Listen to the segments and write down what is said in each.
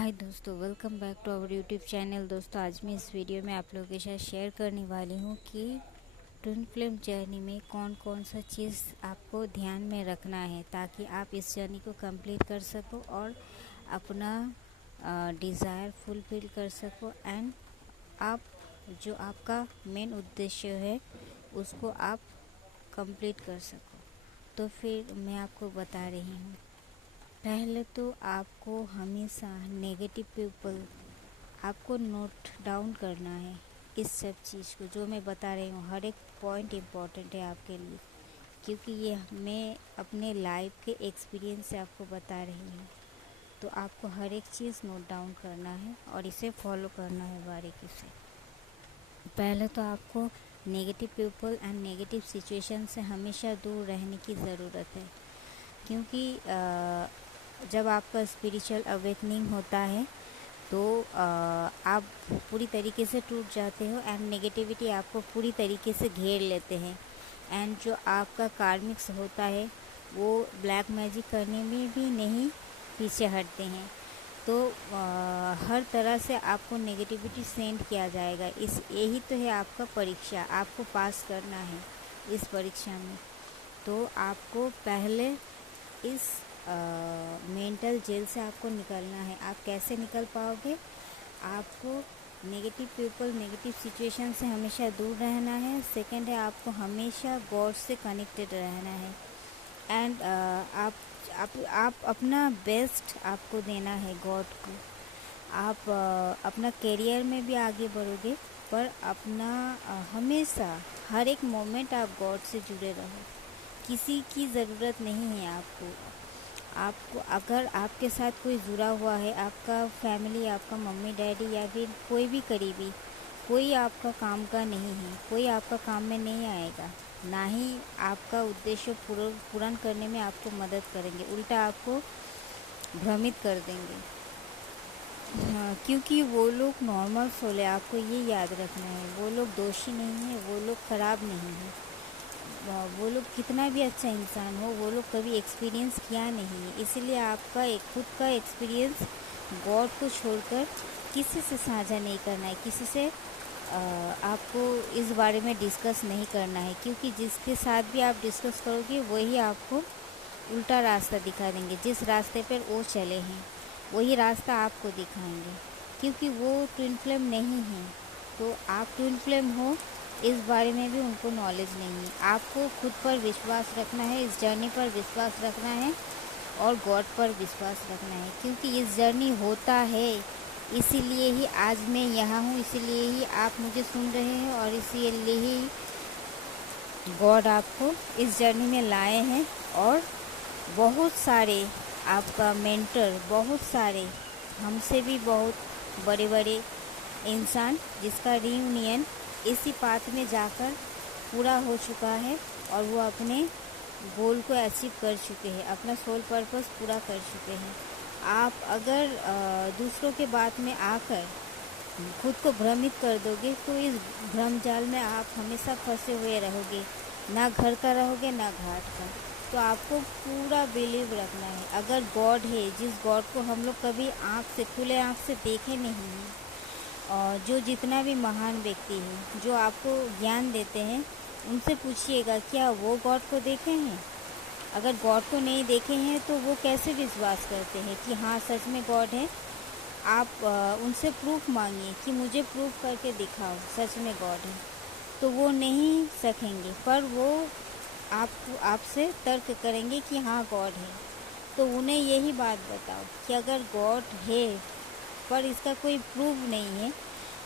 हाय दोस्तों, welcome back to our YouTube channel. दोस्तों, आज मैं इस वीडियो में आप लोगों के साथ शेयर करने वाली हूँ कि ट्विन फ्लेम जर्नी में कौन कौन सा चीज़ आपको ध्यान में रखना है ताकि आप इस जर्नी को कंप्लीट कर सको और अपना डिज़ायर फुलफिल कर सको एंड आप जो आपका मेन उद्देश्य है उसको आप कंप्लीट कर सको। तो फिर मैं आपको बता रही हूँ। पहले तो आपको हमेशा नेगेटिव पीपल आपको नोट डाउन करना है। इस सब चीज़ को जो मैं बता रही हूँ, हर एक पॉइंट इम्पॉर्टेंट है आपके लिए, क्योंकि ये मैं अपने लाइफ के एक्सपीरियंस से आपको बता रही हूँ। तो आपको हर एक चीज़ नोट डाउन करना है और इसे फॉलो करना है बारीकी से। पहले तो आपको negative people and negative situation से हमेशा दूर रहने की ज़रूरत है, क्योंकि जब आपका स्पिरिचुअल अवेकनिंग होता है तो आप पूरी तरीके से टूट जाते हो एंड नेगेटिविटी आपको पूरी तरीके से घेर लेते हैं। एंड जो आपका कार्मिक्स होता है वो ब्लैक मैजिक करने में भी नहीं पीछे हटते हैं। तो हर तरह से आपको नेगेटिविटी सेंड किया जाएगा। यही तो है आपका परीक्षा, आपको पास करना है इस परीक्षा में। तो आपको पहले इस मेंटल जेल से आपको निकलना है। आप कैसे निकल पाओगे? आपको नेगेटिव पीपल, नेगेटिव सिचुएशन से हमेशा दूर रहना है। सेकंड है, आपको हमेशा गॉड से कनेक्टेड रहना है एंड आप अपना बेस्ट आपको देना है गॉड को। आप अपना करियर में भी आगे बढ़ोगे, पर अपना हमेशा हर एक मोमेंट आप गॉड से जुड़े रहो। किसी की ज़रूरत नहीं है आपको। अगर आपके साथ कोई जुड़ा हुआ है, आपका फैमिली, आपका मम्मी डैडी या फिर कोई भी करीबी, कोई आपका काम का नहीं है, कोई आपका काम में नहीं आएगा, ना ही आपका उद्देश्य पूर्ण करने में आपको मदद करेंगे, उल्टा आपको भ्रमित कर देंगे। हाँ, क्योंकि वो लोग नॉर्मल सोल है, आपको ये याद रखना है। वो लोग दोषी नहीं है, वो लोग ख़राब नहीं है। वो लोग कितना भी अच्छा इंसान हो, वो लोग कभी एक्सपीरियंस किया नहीं है। इसीलिए आपका एक खुद का एक्सपीरियंस गॉड को छोड़कर किसी से साझा नहीं करना है, किसी से आपको इस बारे में डिस्कस नहीं करना है, क्योंकि जिसके साथ भी आप डिस्कस करोगे वही आपको उल्टा रास्ता दिखा देंगे। जिस रास्ते पर वो चले हैं वही रास्ता आपको दिखाएंगे, क्योंकि वो ट्विन फ्लेम नहीं है। तो आप ट्विन फ्लेम हो, इस बारे में भी उनको नॉलेज नहीं है। आपको खुद पर विश्वास रखना है, इस जर्नी पर विश्वास रखना है और गॉड पर विश्वास रखना है, क्योंकि इस जर्नी होता है। इसीलिए ही आज मैं यहाँ हूँ, इसीलिए ही आप मुझे सुन रहे हैं और इसीलिए ही गॉड आपको इस जर्नी में लाए हैं। और बहुत सारे आपका मेंटर, बहुत सारे हमसे भी बहुत बड़े बड़े इंसान जिसका रियूनियन इसी पाथ में जाकर पूरा हो चुका है और वो अपने गोल को अचीव कर चुके हैं, अपना सोल पर्पस पूरा कर चुके हैं। आप अगर दूसरों के बात में आकर खुद को भ्रमित कर दोगे तो इस भ्रम जाल में आप हमेशा फंसे हुए रहोगे, ना घर का रहोगे ना घाट का। तो आपको पूरा बिलीव रखना है। अगर गॉड है, जिस गॉड को हम लोग कभी आँख से, खुले आँख से देखे नहीं हैं, और जो जितना भी महान व्यक्ति है जो आपको ज्ञान देते हैं, उनसे पूछिएगा क्या वो गॉड को देखे हैं। अगर गॉड को नहीं देखे हैं तो वो कैसे विश्वास करते हैं कि हाँ सच में गॉड है। आप उनसे प्रूफ मांगिए कि मुझे प्रूफ करके दिखाओ सच में गॉड है, तो वो नहीं सकेंगे, पर वो आपसे तर्क करेंगे कि हाँ गॉड है। तो उन्हें यही बात बताओ कि अगर गॉड है पर इसका कोई प्रूफ नहीं है,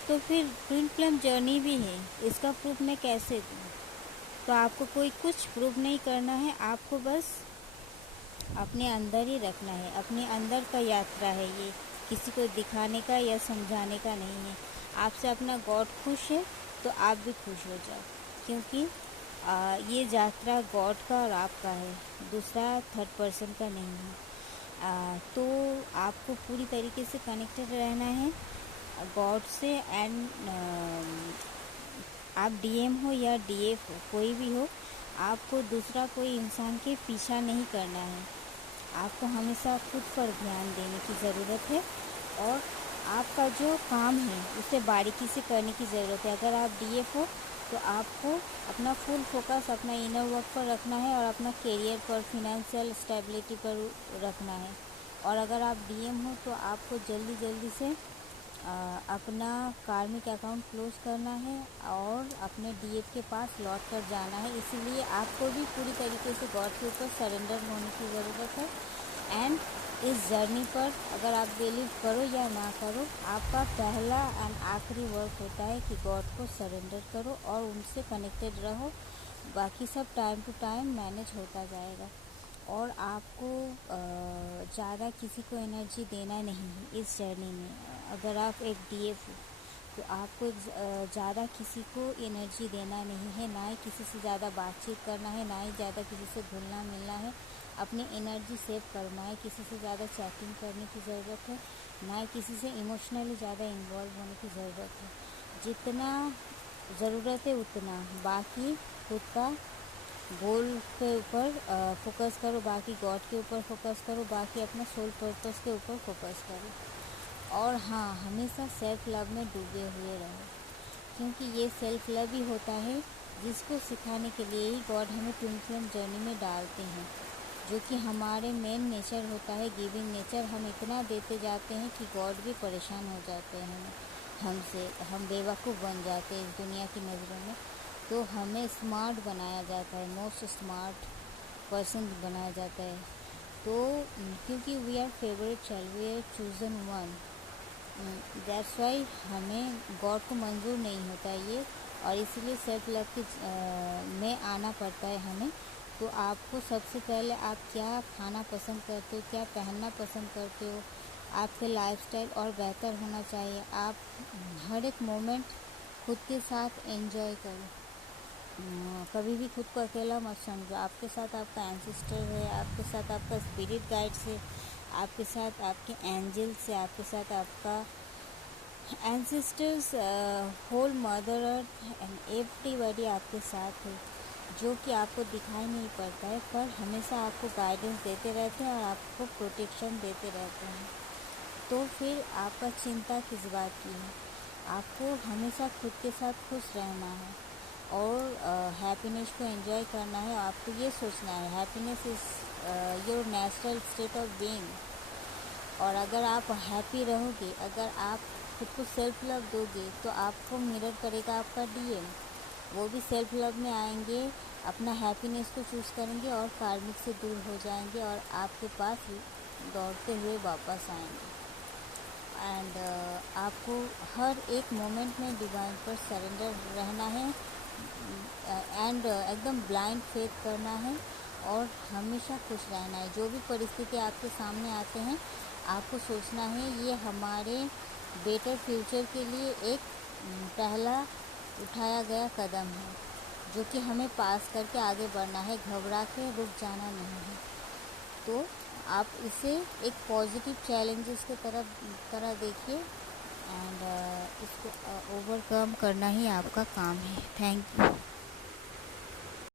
तो फिर ट्विन फ्लेम जर्नी भी है, इसका प्रूफ मैं कैसे दूँ। तो आपको कोई कुछ प्रूफ नहीं करना है, आपको बस अपने अंदर ही रखना है। अपने अंदर का यात्रा है ये, किसी को दिखाने का या समझाने का नहीं है। आपसे अपना गॉड खुश है तो आप भी खुश हो जाओ, क्योंकि ये यात्रा गॉड का और आपका है, दूसरा थर्ड पर्सन का नहीं है। तो आपको पूरी तरीके से कनेक्टेड रहना है गॉड से। एंड आप डीएम हो या डीएफ हो, कोई भी हो, आपको दूसरा कोई इंसान के पीछा नहीं करना है। आपको हमेशा खुद पर ध्यान देने की ज़रूरत है और आपका जो काम है उसे बारीकी से करने की ज़रूरत है। अगर आप डीएफ हो तो आपको अपना फुल फोकस अपना इनर वर्क पर रखना है और अपना करियर पर, फिनेंशियल स्टेबिलिटी पर रखना है। और अगर आप डीएम हो तो आपको जल्दी जल्दी से अपना कार्मिक अकाउंट क्लोज करना है और अपने डीएफ के पास लौट कर जाना है। इसीलिए आपको भी पूरी तरीके से गॉड के ऊपर सरेंडर होने की ज़रूरत है। एंड इस जर्नी पर अगर आप बिलीव करो या ना करो, आपका पहला एंड आखिरी वर्क होता है कि गॉड को सरेंडर करो और उनसे कनेक्टेड रहो। बाकी सब टाइम टू टाइम मैनेज होता जाएगा। और आपको ज़्यादा किसी को एनर्जी देना नहीं है इस जर्नी में। अगर आप एक डीएफ हो तो आपको ज़्यादा किसी को एनर्जी देना नहीं है, ना ही किसी से ज़्यादा बातचीत करना है, ना ही ज़्यादा किसी से घुलना मिलना है। अपनी एनर्जी सेव करना है। किसी से ज़्यादा चैटिंग करने की ज़रूरत है, ना ही किसी से इमोशनली ज़्यादा इन्वॉल्व होने की ज़रूरत है। जितना ज़रूरत है उतना, बाकी खुद का गोल के ऊपर फोकस करो, बाकी गॉड के ऊपर फोकस करो, बाकी अपना सोल पर्पस के ऊपर फोकस करो। और हाँ, हमेशा सेल्फ लव में डूबे हुए रहो, क्योंकि ये सेल्फ लव ही होता है जिसको सिखाने के लिए ही गॉड हमें ट्विन फ्लेम जर्नी में डालते हैं, जो कि हमारे मेन नेचर होता है, गिविंग नेचर। हम इतना देते जाते हैं कि गॉड भी परेशान हो जाते हैं हमसे, हम बेवकूफ़ बन जाते हैं इस दुनिया की नज़रों में। तो हमें स्मार्ट बनाया जाता है, मोस्ट स्मार्ट पर्सन बनाया जाता है। तो क्योंकि we are favourite child, we are chosen one, that's why हमें गॉड को मंजूर नहीं होता ये, और इसीलिए सेल्फ लव की में आना पड़ता है हमें। तो आपको सबसे पहले आप क्या खाना पसंद करते हो, क्या पहनना पसंद करते हो, आपके लाइफस्टाइल और बेहतर होना चाहिए। आप हर एक मोमेंट खुद के साथ एंजॉय करो। कभी भी खुद को अकेला मत समझो। आपके साथ आपका एंसेस्टर है, आपके साथ आपका स्पिरिट गाइड्स है, आपके साथ आपके एंजल्स है, आपके साथ आपका ancestors, whole mother earth and everybody आपके साथ है, जो कि आपको दिखाई नहीं पड़ता है, पर हमेशा आपको गाइडेंस देते रहते हैं और आपको प्रोटेक्शन देते रहते हैं। तो फिर आपका चिंता किस बात की है? आपको हमेशा खुद के साथ खुश रहना है और हैप्पीनेस को एंजॉय करना है। आपको ये सोचना है happiness is your natural state of being. और अगर आप हैप्पी रहोगे, अगर आप खुद को सेल्फ लव दोगे, तो आपको मिरर करेगा आपका डीएम। वो भी सेल्फ लव में आएंगे, अपना हैप्पीनेस को चूज़ करेंगे और कार्मिक से दूर हो जाएंगे और आपके पास दौड़ते हुए वापस आएंगे। एंड आपको हर एक मोमेंट में डिवाइन पर सरेंडर रहना है एंड एकदम ब्लाइंड फेथ करना है और हमेशा खुश रहना है। जो भी परिस्थिति आपके सामने आते हैं, आपको सोचना है ये हमारे बेटर फ्यूचर के लिए एक पहला उठाया गया कदम है, जो कि हमें पास करके आगे बढ़ना है, घबरा के रुक जाना नहीं है। तो आप इसे एक पॉजिटिव चैलेंजेस के तरह देखिए एंड इसको ओवरकम करना ही आपका काम है। Thank you.